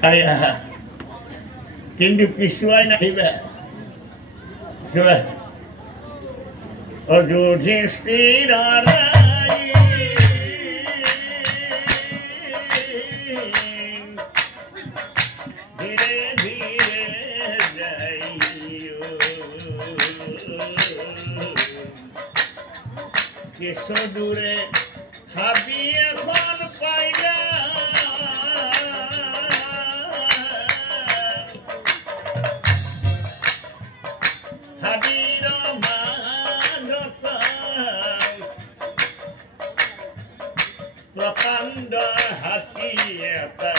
Saya kindu pisuai na iba. Coba. Yudhishthira धीरे धीरे जाइयो किसो दूरे हाबी এখন পাইলা হাবির মানত প্রকাণ্ড হাতী এটা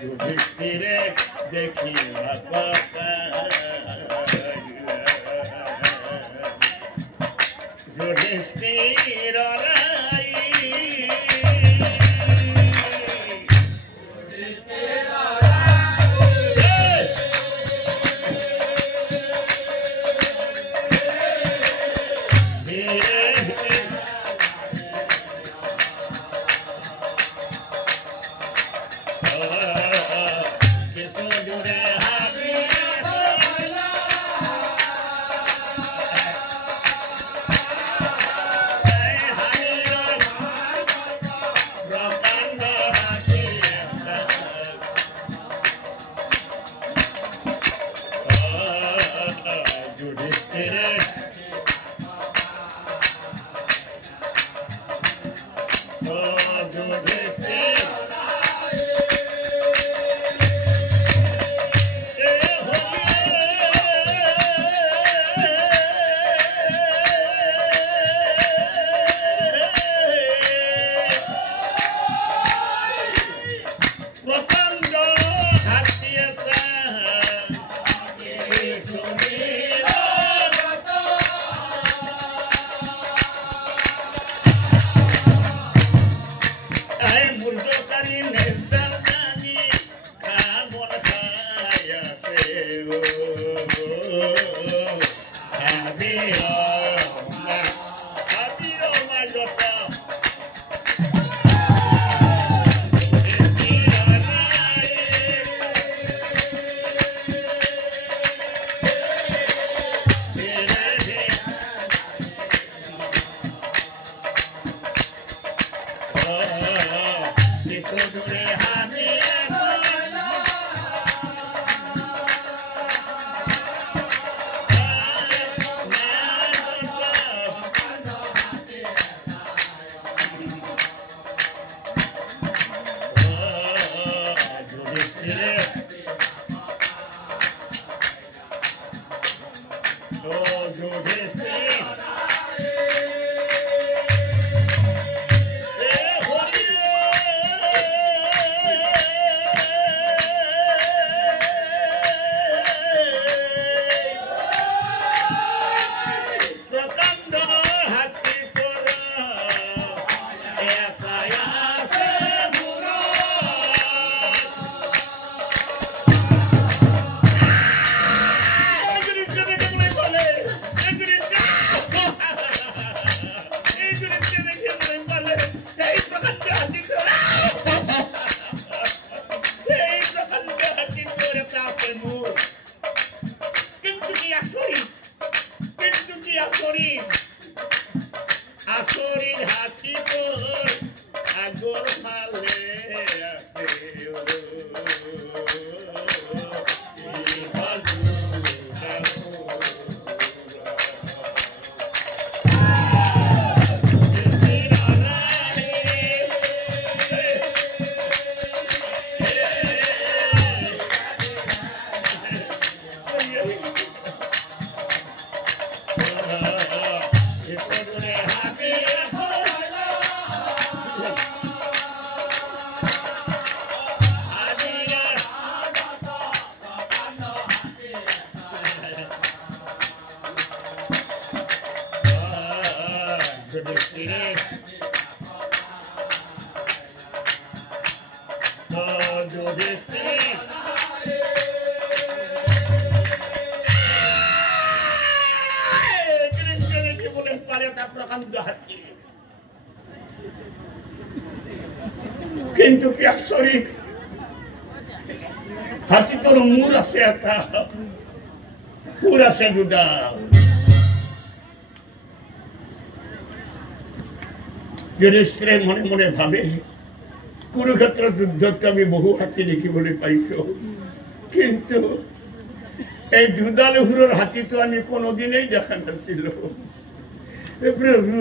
যুধিষ্ঠিরে দেখিলা যুধিষ্ঠির কিন্তু কি আচৰিত হাতীটোৰ মূৰ আছে এটা সুৰ আছে দুডাল যুধিষ্ঠিৰে মনে মনে ভাবে কুৰুক্ষেত্ৰৰ যুদ্ধত আমি বহু হাতী দেখিবলৈ পাইছো কিন্তু এই দুডাল সুৰৰ হাতীটো আমি কোনোদিনেই দেখা নাছিলো প্ৰভু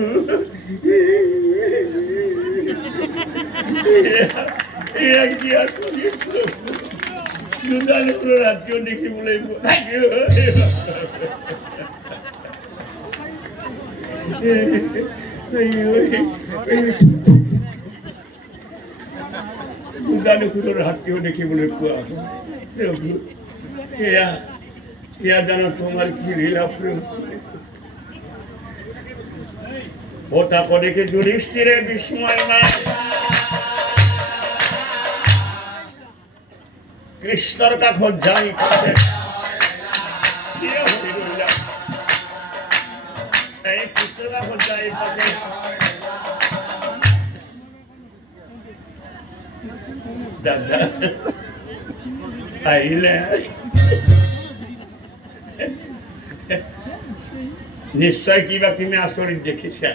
দুডাল সুৰৰ হাতীও দেখিবলৈ দুডাল হাতীও দেখিবলৈ পোৱা প্ৰভু এয়া জানো তোমাৰ কি লীলা প্ৰভু ওটা দেখে যুধিষ্ঠিৰে বিস্ময় নাই কৃষ্ণৰ কাষত যাই কৈছে এই কৃষ্ণৰ কাষত যাই কৈছে দাদা আহিলে নিশ্চয় কিবা তুমি আচৰিত দেখিছা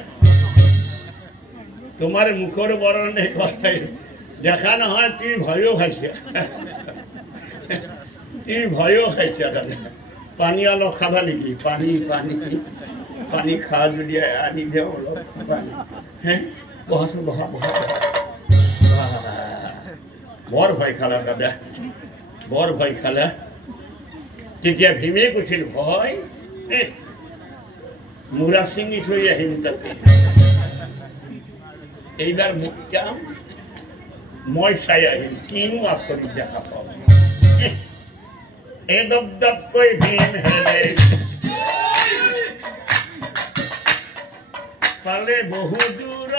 তোমাৰ মুখৰ বৰণে কথাই দেখা নহয় তুমি ভয়ো খাইছা তুমি ভয়ো খাইছা দাদা পানী অলপ খাবা নেকি পানী পানী পানী খা যদি আনি দিওঁ অলপ পানী হে বহাচোন বহা বহা বৰ ভয় খালা দাদা বৰ ভয় খালা তেতিয়া ভীমে কৈছিল ভয় মুৰা ছিঙি থৈ আহিম তাতে এইবাৰ মোক যাম মই চাই আহিম কিনো আচৰিত দেখা পাওঁ এই দপদপকৈ ভীম হেলে পালে বহু দূৰ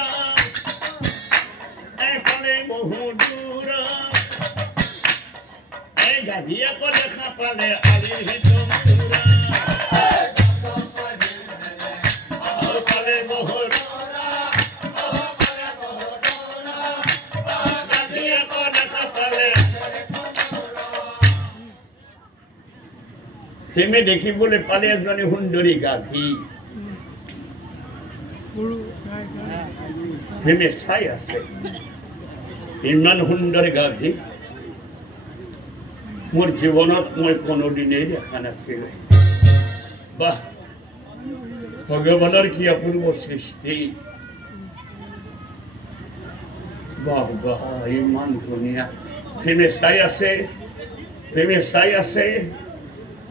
পালে বহু দূৰ এই গাভীয়েকো দেখা পালে আলিৰ ভিতৰত ভীমে দেখিবলৈ পালে এজনী সুন্দৰী গাভী ভীমে চাই আছে ইমান সুন্দৰ গাভী মোৰ জীৱনত মই কোনোদিনেই দেখা নাছিলো বাহ ভগৱানৰ কি অপূৰ্ব সৃষ্টি বাহ বাহ ইমান ধুনীয়া ভীমে চাই আছে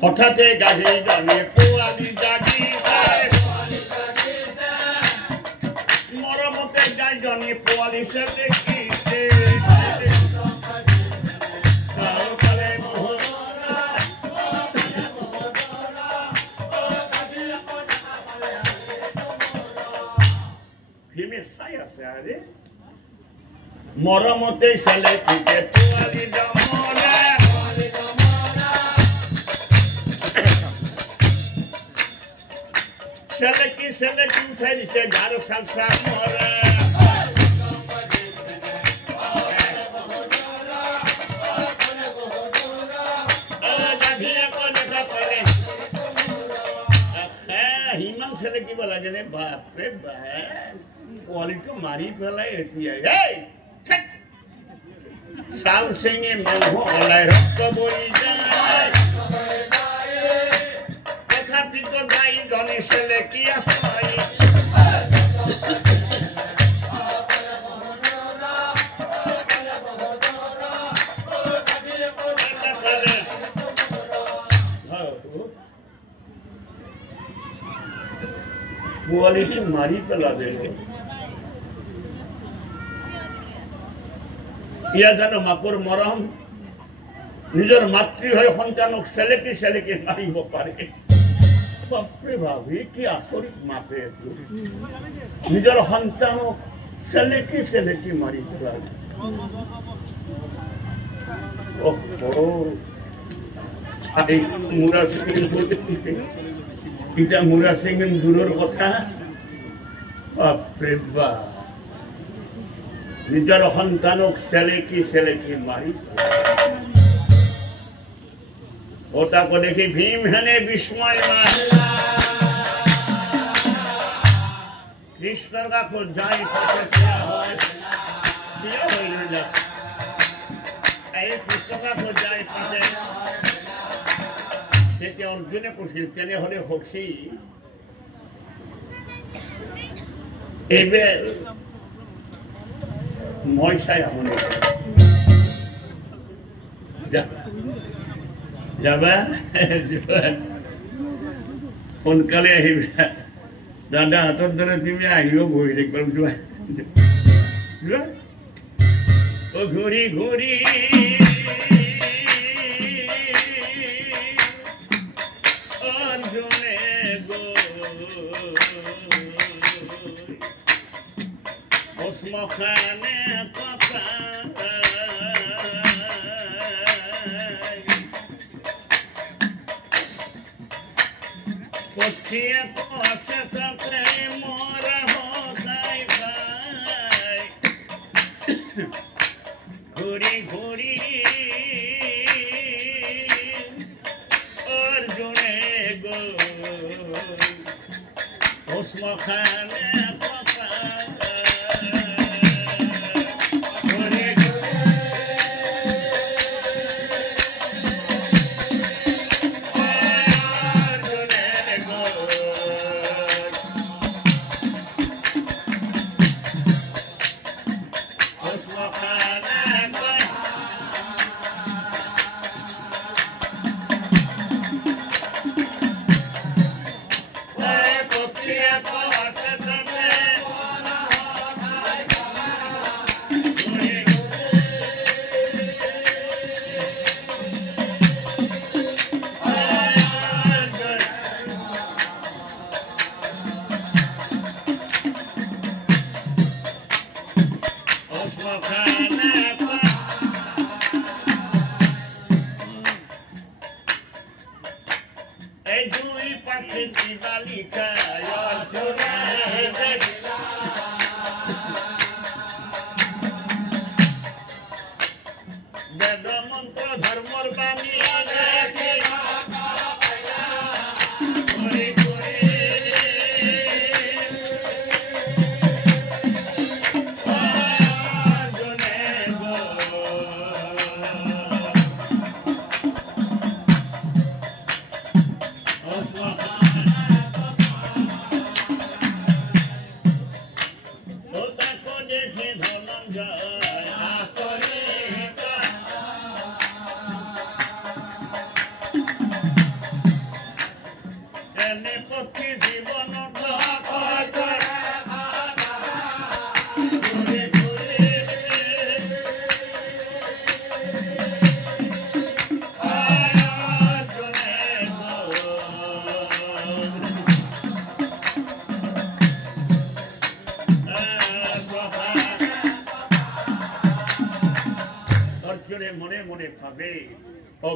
হঠাতে গাভীজনী পোৱালি জাগি যায় মৰমতে গাইজনী পোৱালিছে দেখিছে ভীমে চাই আছে আৰে মৰমতে চালে কিছে পোৱালি জমলে সেলেকি উঠাই দিছে গাৰ চালচা মৰে ইমান সেলেকিব লাগে নে বাপৰে বাপ পোৱালিটো মাৰি পেলাই এতিয়া চাল চিঙি মানুহ ওলাই ৰক্ত বৈ যায় তথাপিতো গাইজনী চেলেকি আছে পোৱালিটো মাৰি পেলাবে ইয়া জানো মাকৰ মৰম নিজৰ মাতৃ হৈ সন্তানক চেলেকি চেলেকি মাৰিব পাৰে বাপৰে ভাবি কি আচৰিত মাতে নিজৰ সন্তানক চেলেকি চেলেকি মাৰি পেলালে মুৰা সিং এতিয়া মুৰা সিং দূৰৰ কথা বাপৰে বাপ নিজৰ সন্তানক চেলেকি মাৰি ওটাকো দেখি ভীম হেনে বিস্ময় মারে কৃষ্ণর কাছে যাই পাশে থিয়া হইল এই কৃষ্ণর কাছে যাই পাশে তেতিয়া অৰ্জুনে কৈছিল তেনেহলে সখী এইবাৰ মই চাই আহোঁ যাবা সোনকালে আহিবা দাদা হাতৰ দৰে তুমি আহিও বহি থাকিবা যোৱা ঘূৰি ঘূৰি অৰ্জুনে শ্মশানে কথা পঠিয়ে কছে তাতে মরা হতাই ভাই ঘুরি ঘুরি অর্জুনে গো শ্মশানে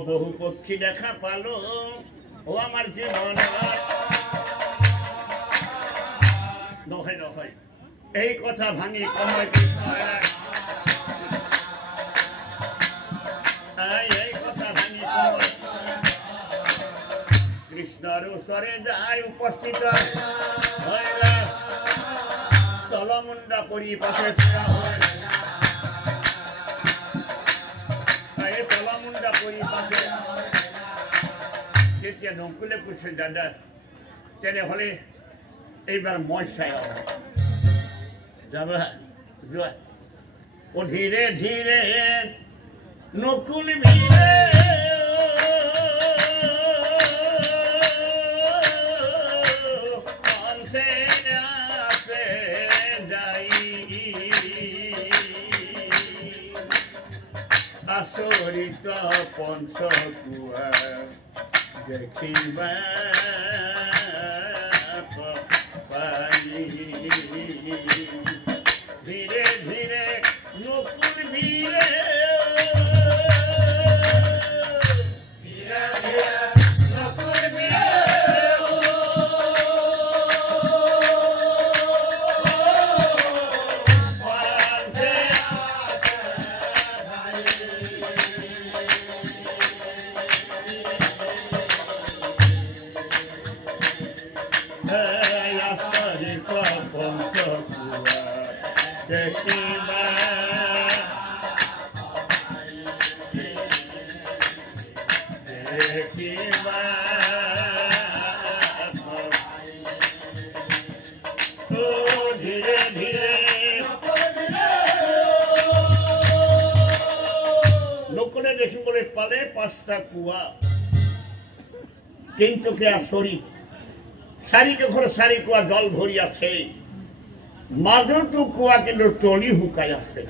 বহু পক্ষী দেখা পালো ও আমার জীবন নহয় নহয় এই কথা ভাঙি কময় এই কথা ভাঙি কৃষ্ণর ওচরে যাই উপস্থিত তলমুণ্ডা কৰি পাশে থিয়া হয় নকুলে কৈছে দাদা তেনেহলে এইবাৰ মই চাই যাবা যোৱা ধীৰে ধীৰে নকুল ভিৰে যাই আচৰিত পঞ্চকুয়া দেখিবা পাই ধীৰে ধীৰে নকুল ভিড়ে দেখিবলৈ পালে 5টা কুয়া, কিন্তু কে আচৰিত চাৰিকাষৰ 4 কুয়া জল ভৰি আছে, মাজতো কুয়া কিন্তু তলি শুকাই আছে।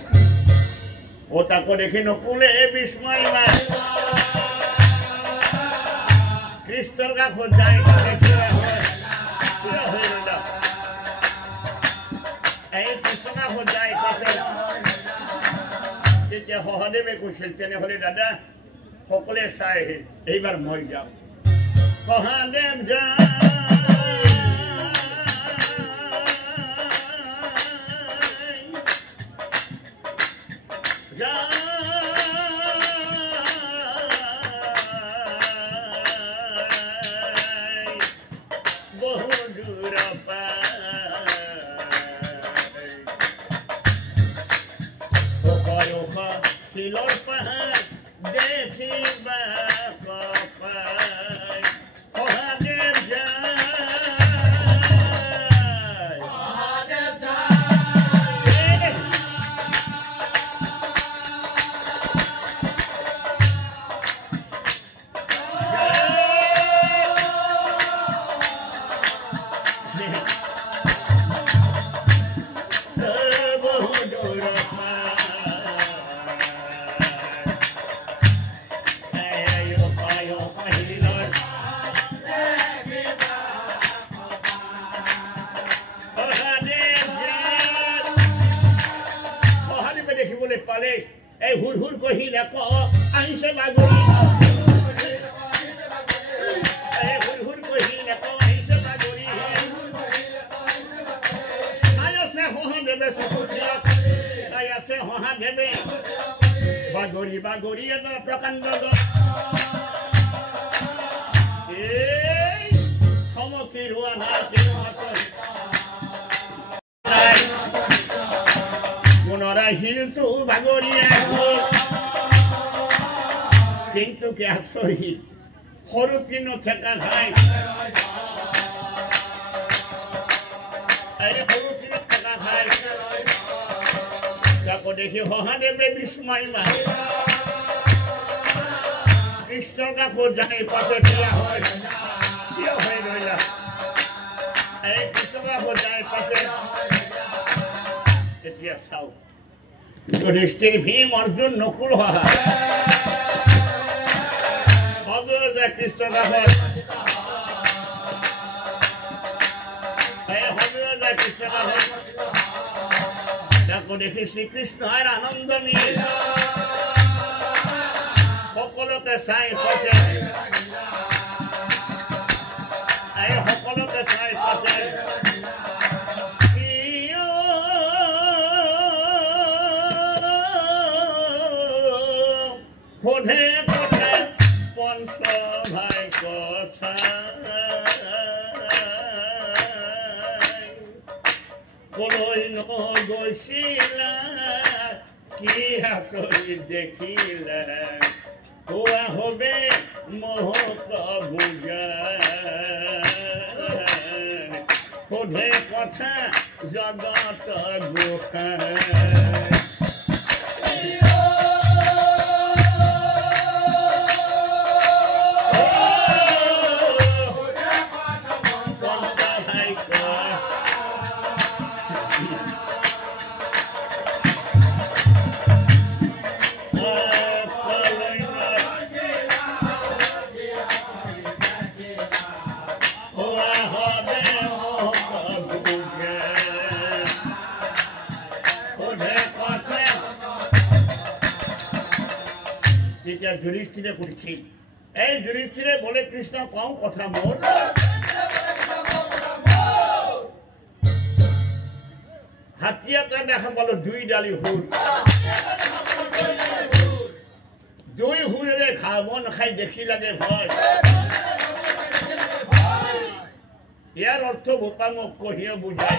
ও তাকো দেখি নকুলে বিস্ময় নাই, কৃষ্ণৰ কাষত যায় এই কৃষ্ণ কাষত যায় তেতিয়া সহদেৱে কৈছিল, তেনেহ'লে দাদা সকলোৱে চাই এইবাৰ মই যাম। সহদেৱ বহু দূৰ শিলৰ পাহাৰ দেখিবা কপাই, সহদেৱ যায়, সহদেৱ যায়। বহু দূৰ দেখিবলৈ পালে এই হুৰ হুৰ কহিলে আহিছে বাগৰি, হুৰ হুৰ কহিলে আহিছে বাগৰি, চাই আছে সহাদেৱে চকুতিয়াত, চাই আছে সহাদেৱে বাগৰি বাগৰি এটা প্ৰকাণ্ড এই চমকি ৰোৱা নাই পুনৰায় হিলটো বাগৰিয়া গ'ল, কিন্তু কে আচৰিত সৰু তৃণ ঠেকা খাই, সৰু তৃণ ঠেকা খাই তাকো দেখি সহাদেৱে বিস্ময় নাই, কৃষ্ণৰ কাষত যায় পাছত থিয় হৈ ৰৈলা, কৃষ্ণৰ কাষত যায় পাছত। এতিয়া চাও যুধিষ্ঠিৰ, ভীম, অৰ্জুন, নকুল সকলো যায় কৃষ্ণৰ কাষত, সকলো যায় কৃষ্ণৰ কাষত, তাকো দেখি শ্ৰীকৃষ্ণৰ আনন্দ নিয়ে সকলোকে চাই পাছে, সকলোকে চাই পাছে সোধে কথা পঞ্চ ভাই কথা, কলৈ নগৈছিলা কি আচৰিত দেখিলা, কোৱা হবে মহক বুজাই, সোধে কথা জগত গোসাঁই। যুধিষ্ঠিৰে কৰিছিল, এই যুধিষ্ঠিৰে বলে কৃষ্ণ কওঁ কথা মোৰ, হাতী এটা দেখা পালো 2 ডালি হুৰ, 2 হুৰেৰে খাব নাখাই দেখি লাগে ভয়, ইয়াৰ অৰ্থ বোকামক কহিয়ে বুজাই,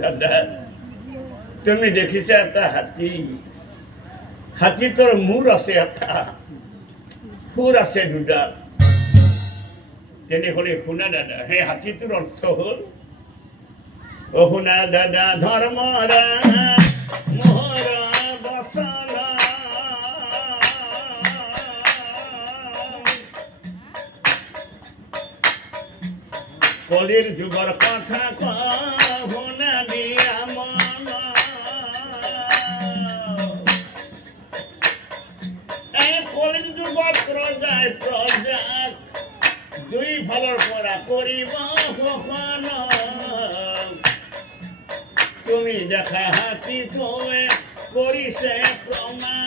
দাদা তুমি দেখিছা এটা হাতী, হাতীটোৰ মূৰ আছে এটা, সুৰ আছে দুটা। তেনেহলে শুনা দাদা, সেই হাতীটোৰ অৰ্থ হল, অ শুনা দাদা ধৰ্মৰা মোহৰা বচনা, কলিৰ যুগৰ কথা শুনা দিয়া মন, এই কলিৰ যুগত প্ৰজাই প্ৰজাক দুই ফালৰ পৰা কৰিব শোষণ, তুমি দেখা হাতীটোৱে কৰিছে প্ৰমাণ।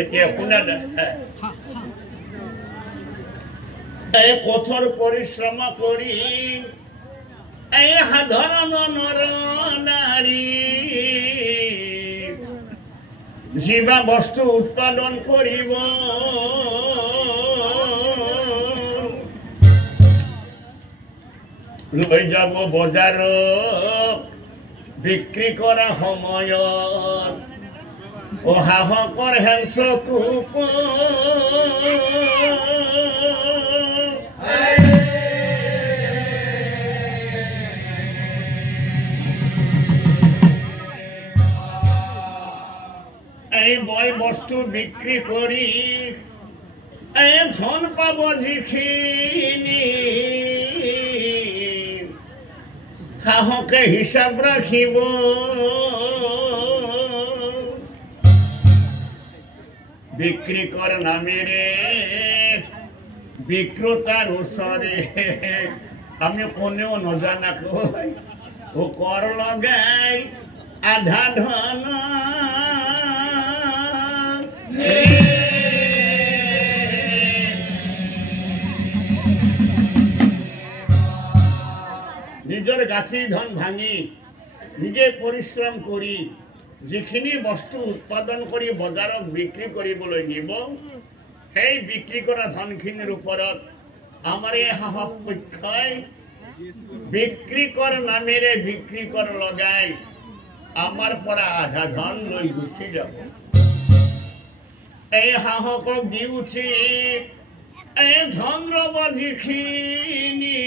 এতিয়া শুনা দাদা, এই কঠোৰ পৰিশ্ৰম কৰি এই সাধাৰণ নৰ নাৰী যিবা বস্তু উৎপাদন কৰিব, লৈ যাব বজাৰত বিক্ৰী কৰা সময়ত সাহসৰ হেঁচ কোপ, এই বয় বস্তু বিক্ৰী কৰি এই ধন পাব যিখিনি, সাহসে হিচাপ ৰাখিব, বিক্ৰী কৰ নামেৰে বিক্ৰেতাৰ ওচৰে আমি কোনেও নজনাকৈ কৰ লগাই আধা ধন, নিজৰ গাঁঠিৰ ধন ভাঙি নিজে পৰিশ্ৰম কৰি যিখিনি বস্তু উৎপাদন কৰি বজাৰত বিক্ৰী কৰিবলৈ নিব, সেই বিক্ৰী কৰা ধনখিনিৰ ওপৰত আমাৰ এই সাহস পক্ষই বিক্ৰী কৰ নামেৰে বিক্ৰী কৰ লগাই আমাৰ পৰা আধা ধন লৈ গুচি যাব। এই সাহসক দি উঠি এই ধন ৰব যিখিনি,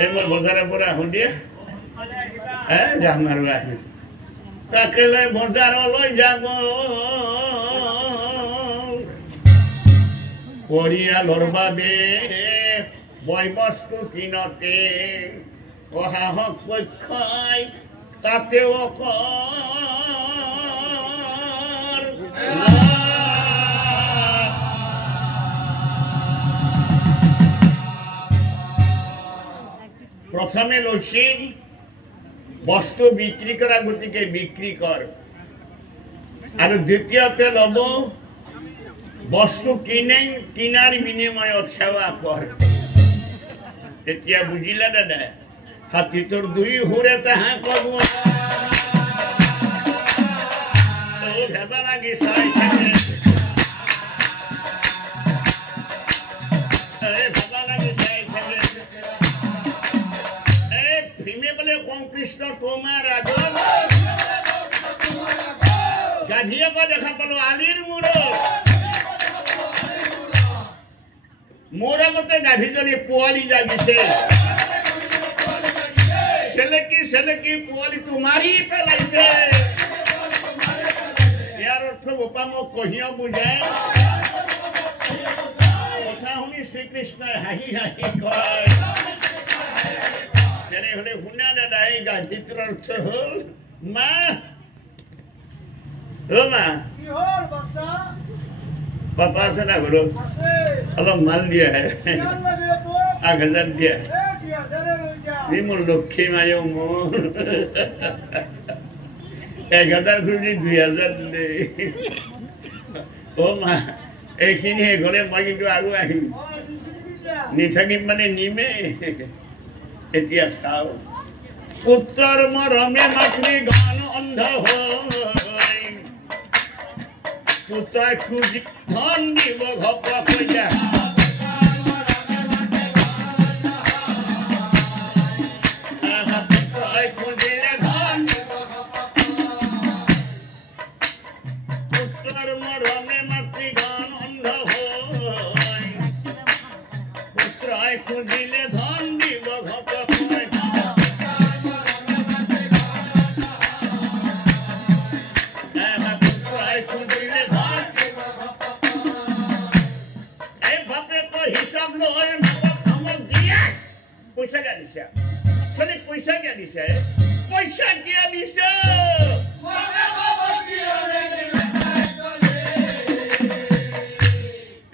এই মই বজাৰৰ পৰা আহোঁ দিয়া, যাম আৰু আহিম, তাকে লৈ বজাৰলৈ যাব, পৰিয়ালৰ বাবে বয় বস্তু কিনতে সাহস পক্ষই তাতেও প্ৰথমে লৈছিল বস্তু বিক্ৰী কৰা, গতিকে বিক্ৰী কৰ, আৰু দ্বিতীয়তে ল'ব বস্তু কিনাৰ বিনিময়ত সেৱা কৰ। এতিয়া বুজিলা দাদা, হাতীটোৰ দুই সুৰে তাহা কব ভেবা লাগি চাই থাকে, কৃষ্ণ তোমাৰ গাভীয়েক দেখা পালো আলিৰ মূৰত, মোৰ আগতে গাভীজনী পোৱালি জাগিছে, চেলেকি চেলেকি পোৱালিটো মাৰি পেলাইছে। ইয়াৰ অৰ্থ বোপা মোক কহিও বুজাই, কথা শুনি শ্ৰীকৃষ্ণই হাঁহি হাঁহি কয়, তেনেহলে শুনা দাদা, এই গাভীটোৰ অৰ্থ হল মা, ও মা পাপা আছে না ঘৰত অলপ মাল দিয়া হে 8,000 দিয়া এই মোৰ লক্ষী মায়ে মোৰ 1,000 ঘূৰি 2,000 দিলে ও মা এইখিনি হে গ'লে মই কিন্তু আৰু আহিম নিথাকিম মানে নিমে এতিয়া চাও পুত্ৰৰ মৰমে মাতৃ গান অন্ধ হৈ পুত্ৰই খুজি ধন দিব ঘপক হৈ যা পুত্ৰই খুজিলে ধন পুত্ৰৰ মৰমে মাতৃ গান অন্ধ হৈ পুত্ৰই খুজিলে ধন দিব ঘপক হৈ পইচা কিয় দিছে ছোৱালীক পইচা কিয় দিছে পইচা কিয় দিছে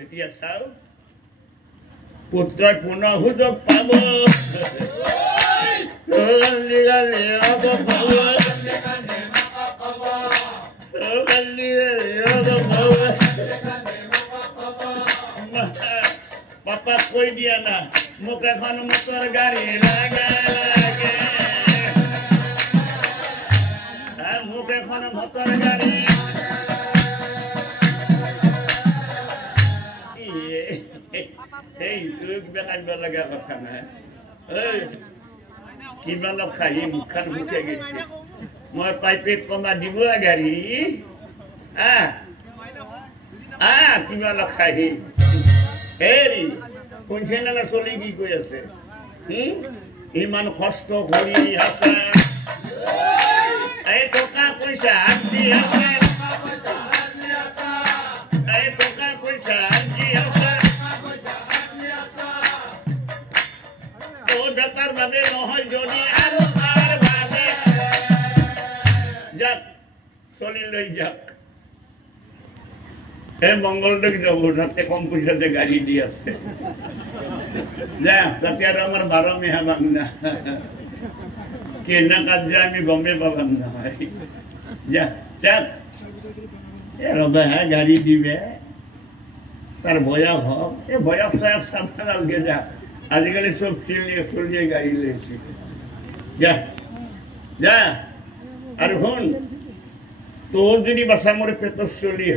এতিয়া চাও পুত্ৰই পুনৰ সুযোগ পাব পাপাক কৈ দিয়া না মোক এখন মটৰ গাড়ী লাগে মোক এখন মটৰ গাড়ী এইটো কিবা কান্দিব লগা কথা নাই কিবা অলপ খাহি মুখখন শুকাই গৈছে মই পাইপে কমা দিব গাড়ী কিবা অলপ খাহি হেৰি শুনছে না চলি কি কৈ আছে ইমান কষ্ট কৰি আছে এই টকা পইচা দি আছে এই টকা পইচা দি আছে বেটাৰ বাবে নহয় যদি আৰু তাৰ বাবে যাক চলি লৈ যাক এই মংগলদৈক যাব তাতে কম পইচাতে গাড়ী দি আছে যা তাতে আৰু আমাৰ 12 মেহা বাংলা কেনা কাজ আমি গমে পাবাম নহয় যা যাক ৰবা গাড়ী দিবে তাৰ বয়স হওক এই বয়স চয়স চাব নালাগে যা আজিকালি চব চলিয়ে গাড়ী লৈছে যা যা আৰু শুন তোৰ যদি বাচা মোৰ পেটৰ চলি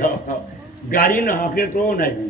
গাড়ী নহাকে তো নাহিবি